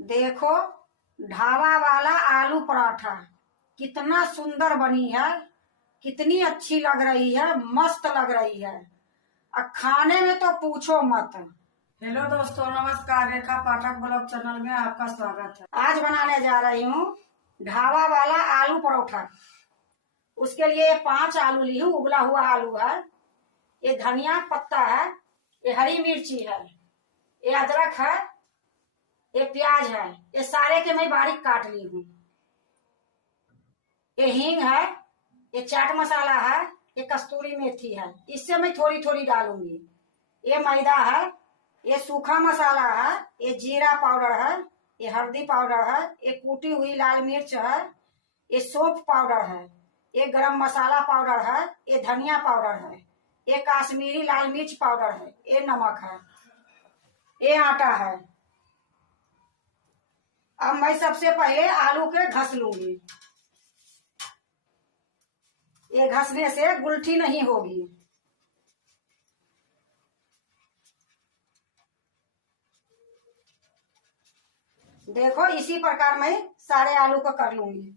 देखो, ढाबा वाला आलू पराठा कितना सुंदर बनी है। कितनी अच्छी लग रही है, मस्त लग रही है। और खाने में तो पूछो मत। हेलो दोस्तों, नमस्कार। रेखा पाठक ब्लॉग चैनल में आपका स्वागत है। आज बनाने जा रही हूँ ढाबा वाला आलू परोठा। उसके लिए 5 आलू ली हूँ, उबला हुआ आलू है। ये धनिया पत्ता है, ये हरी मिर्ची है, ये अदरक है, ये प्याज है। ये सारे के मैं बारीक काट ली हूँ। ये हींग है, ये चाट मसाला है, ये कस्तूरी मेथी है। इससे मैं थोड़ी थोड़ी डालूंगी। ये मैदा है, ये सूखा मसाला है, ये जीरा पाउडर है, ये हल्दी पाउडर है, ये कूटी हुई लाल मिर्च है, ये सौंफ पाउडर है, ये गरम मसाला पाउडर है, ये धनिया पाउडर है, ये काश्मीरी लाल मिर्च पाउडर है, ये नमक है, ये आटा है। अब मैं सबसे पहले आलू के घस लूंगी। ये घसने से गुलठी नहीं होगी। देखो, इसी प्रकार मैं सारे आलू को कर लूंगी।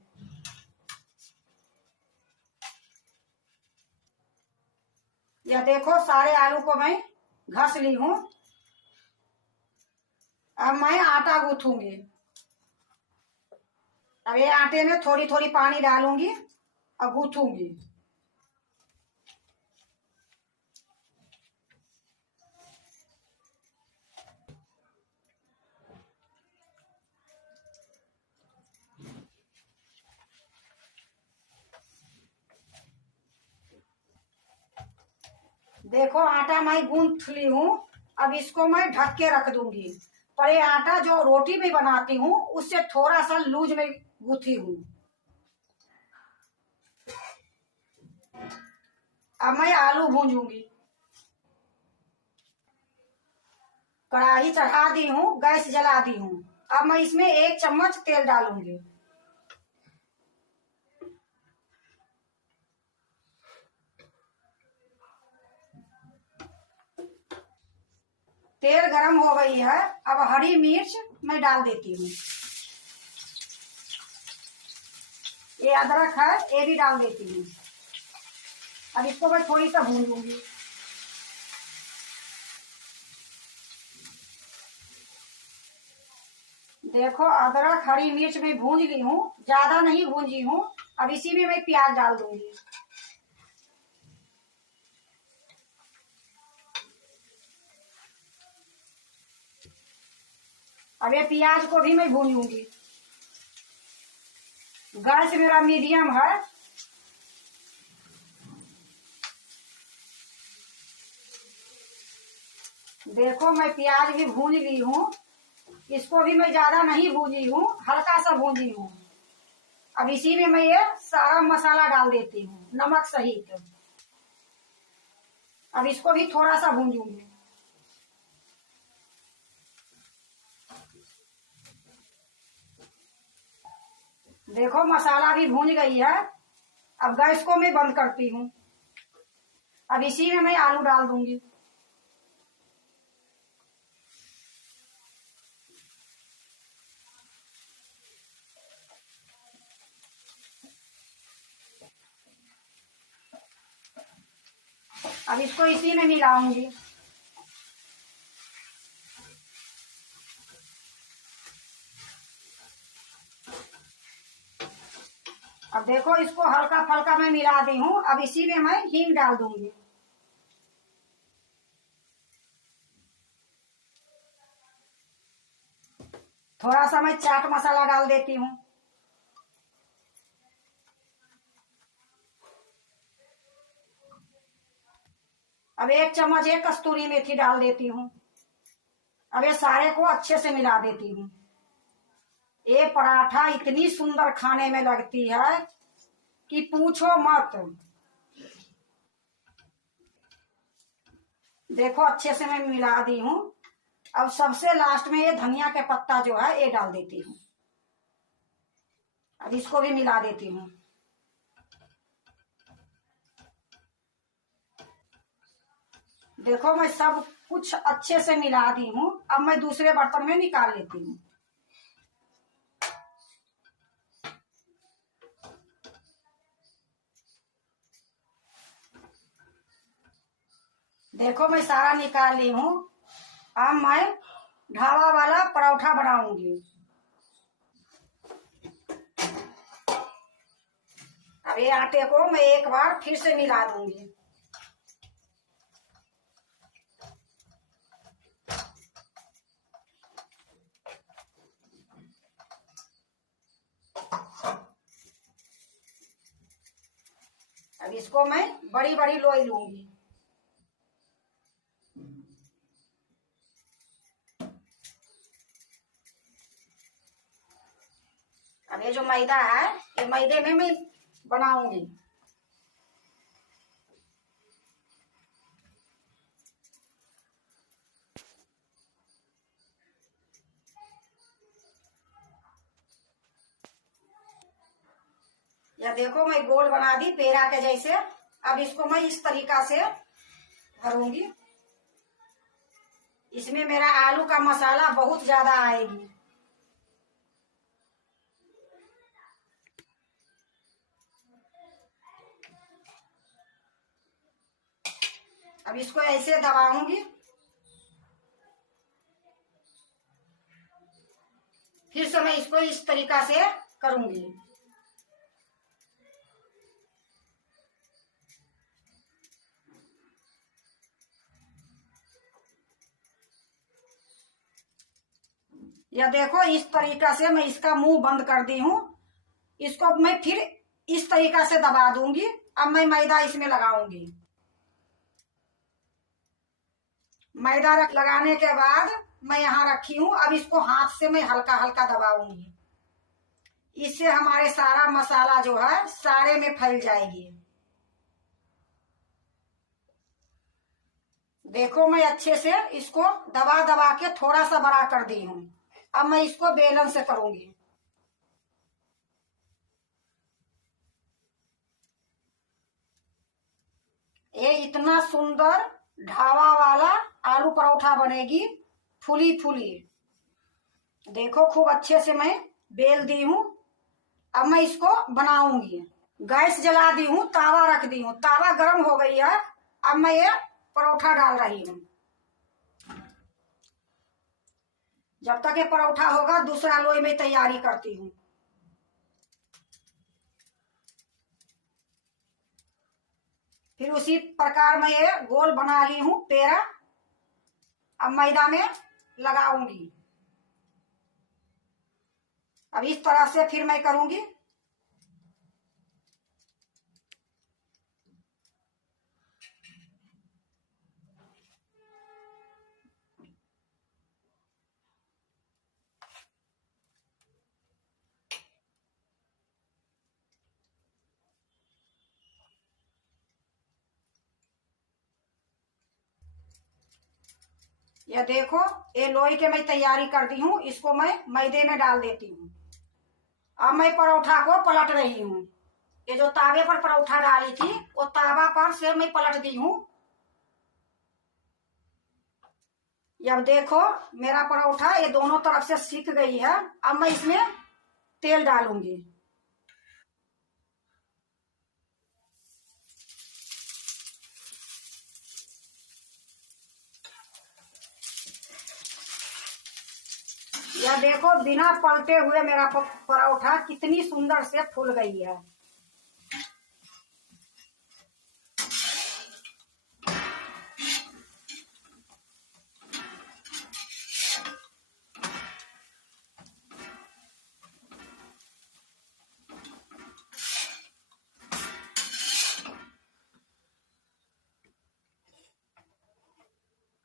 यह देखो, सारे आलू को मैं घस ली हूं। अब मैं आटा गूंथूंगी। अब ये आटे में थोड़ी थोड़ी पानी डालूंगी और गूंथूंगी। देखो, आटा मैं गूंथ ली हूँ। अब इसको मैं ढक के रख दूंगी। पर ये आटा जो रोटी में बनाती हूँ उससे थोड़ा सा लूज में गूंथी हूँ। अब मैं आलू भूंजूंगी। कढ़ाई चढ़ा दी हूँ, गैस जला दी हूँ। अब मैं इसमें 1 चम्मच तेल डालूंगी। तेल गरम हो गई है। अब हरी मिर्च मैं डाल देती हूँ। ये अदरक है, ये भी डाल देती हूँ। अब इसको मैं थोड़ी सा भूंजूंगी। देखो, अदरक हरी मिर्च में भूंज ली हूँ, ज्यादा नहीं भूंजी हूँ। अब इसी में मैं प्याज डाल दूंगी। अब ये प्याज को भी मैं भूंजूंगी। गैस मेरा मीडियम है। देखो, मैं प्याज भी भूंज ली हूँ। इसको भी मैं ज्यादा नहीं भूंजी हूँ, हल्का सा भूंजी हूँ। अब इसी में मैं ये सारा मसाला डाल देती हूँ, नमक सहित। अब इसको भी थोड़ा सा भूंजूंगी। देखो, मसाला भी भूंज गई है। अब गैस को मैं बंद करती हूँ। अब इसी में मैं आलू डाल दूंगी। अब इसको इसी में मिलाऊंगी। अब देखो, इसको हल्का फल्का मैं मिला दी हूँ। अब इसी में मैं हींग डाल दूंगी। थोड़ा सा मैं चाट मसाला डाल देती हूँ। अब 1 चम्मच एक कस्तूरी मेथी डाल देती हूँ। अब ये सारे को अच्छे से मिला देती हूँ। ये पराठा इतनी सुंदर खाने में लगती है कि पूछो मत। देखो, अच्छे से मैं मिला दी हूँ। अब सबसे लास्ट में ये धनिया के पत्ता जो है ये डाल देती हूँ। अब इसको भी मिला देती हूँ। देखो, मैं सब कुछ अच्छे से मिला दी हूँ। अब मैं दूसरे बर्तन में निकाल लेती हूँ। देखो मैं सारा निकाल ली हूँ। अब मैं ढाबा वाला परोठा बनाऊंगी। अब ये आटे को मैं एक बार फिर से मिला दूंगी। अब इसको मैं बड़ी बड़ी लोई लूंगी। अब ये जो मैदा है ये मैदे में मैं बनाऊंगी। या देखो मैं गोल बना दी पेड़ा के जैसे। अब इसको मैं इस तरीका से भरूंगी। इसमें मेरा आलू का मसाला बहुत ज्यादा आएगी। अब इसको ऐसे दबाऊंगी। फिर से मैं इसको इस तरीका से करूंगी। या देखो इस तरीका से मैं इसका मुंह बंद कर दी हूँ। इसको मैं फिर इस तरीका से दबा दूंगी। अब मैं मैदा इसमें लगाऊंगी। मैदा लगाने के बाद मैं यहाँ रखी हूँ। अब इसको हाथ से मैं हल्का हल्का दबाऊंगी। इससे हमारे सारा मसाला जो है सारे में फैल जाएगी। देखो मैं अच्छे से इसको दबा दबा के थोड़ा सा बड़ा कर दी हूँ। अब मैं इसको बेलन से करूंगी। ये इतना सुंदर ढाबा वाला आलू परोठा बनेगी, फुली फुली। देखो खूब अच्छे से मैं बेल दी हूँ। अब मैं इसको बनाऊंगी। गैस जला दी हूँ, तावा रख दी हूँ। तावा गर्म हो गई है। अब मैं ये परोठा डाल रही हूँ। जब तक ये परोठा होगा दूसरा लोई में तैयारी करती हूँ। फिर उसी प्रकार मैं ये गोल बना ली हूँ पेड़ा। अब मैदा में लगाऊंगी। अब इस तरह से फिर मैं करूंगी। ये देखो ये लोई के मैं तैयारी कर दी हूँ। इसको मैं मैदे में डाल देती हूँ। अब मैं परोठा को पलट रही हूँ। ये जो तावे पर परोठा डाली थी वो तावा पर से मैं पलट दी हूँ। अब देखो मेरा परोठा ये दोनों तरफ से सिक गई है। अब मैं इसमें तेल डालूंगी। यह देखो बिना पलटे हुए मेरा परोठा कितनी सुंदर से फूल गई है।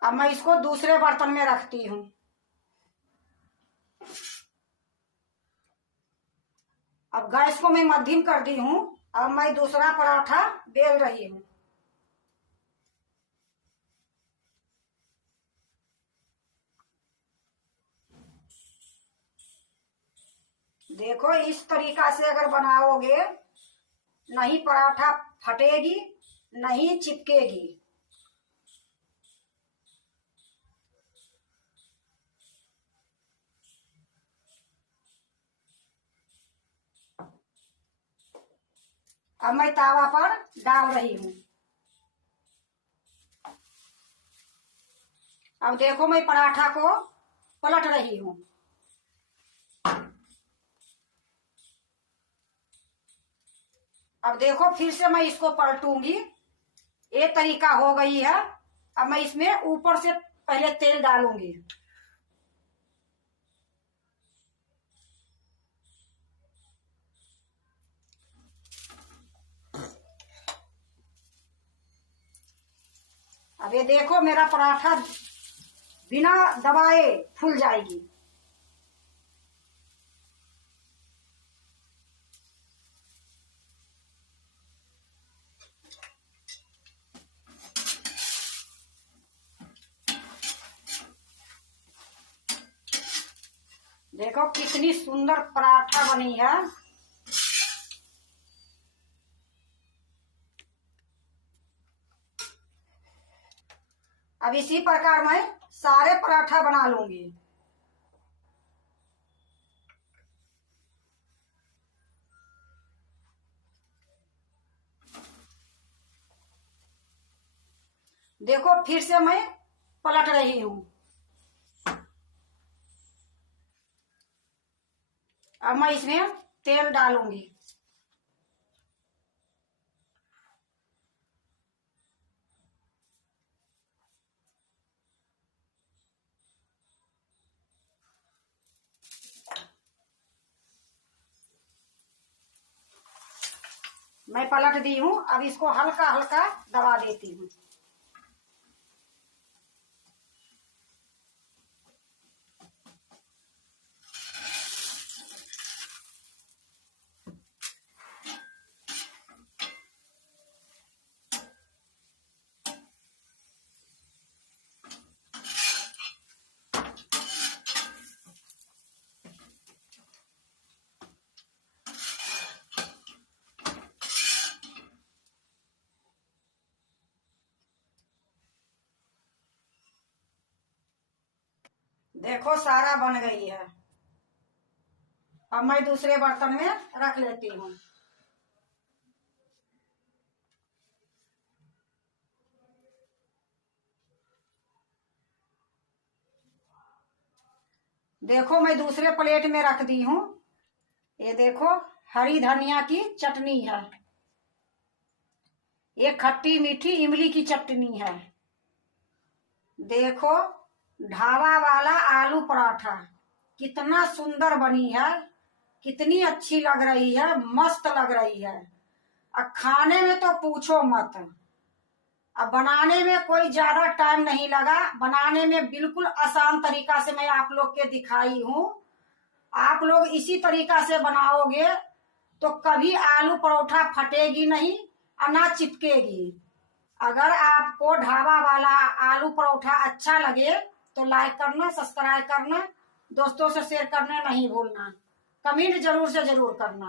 अब मैं इसको दूसरे बर्तन में रखती हूँ। अब गैस को मैं मध्यम कर दी हूँ। अब मैं दूसरा पराठा बेल रही हूँ। देखो इस तरीका से अगर बनाओगे नहीं पराठा फटेगी नहीं चिपकेगी। अब मैं तावा पर डाल रही हूँ। अब देखो मैं पराठा को पलट रही हूँ। अब देखो फिर से मैं इसको पलटूंगी। ये तरीका हो गई है। अब मैं इसमें ऊपर से पहले तेल डालूंगी। अब ये देखो मेरा पराठा बिना दबाए फूल जाएगी। देखो कितनी सुंदर पराठा बनी है। अब इसी प्रकार मैं सारे पराठा बना लूंगी। देखो फिर से मैं पलट रही हूँ। अब मैं इसमें तेल डालूंगी। मैं पलट दी हूँ। अब इसको हल्का हल्का दबा देती हूँ। देखो सारा बन गई है। अब मैं दूसरे बर्तन में रख लेती हूँ। देखो मैं दूसरे प्लेट में रख दी हूँ। ये देखो हरी धनिया की चटनी है। ये खट्टी मीठी इमली की चटनी है। देखो ढाबा वाला आलू पराठा कितना सुंदर बनी है। कितनी अच्छी लग रही है, मस्त लग रही है। अब खाने में तो पूछो मत। अब बनाने में कोई ज्यादा टाइम नहीं लगा। बनाने में बिल्कुल आसान तरीका से मैं आप लोग के दिखाई हूँ। आप लोग इसी तरीका से बनाओगे तो कभी आलू परोठा फटेगी नहीं और ना चिपकेगी। अगर आपको ढाबा वाला आलू परोठा अच्छा लगे तो लाइक करना, सब्सक्राइब करना, दोस्तों से शेयर करना नहीं भूलना। कमेंट जरूर से जरूर करना।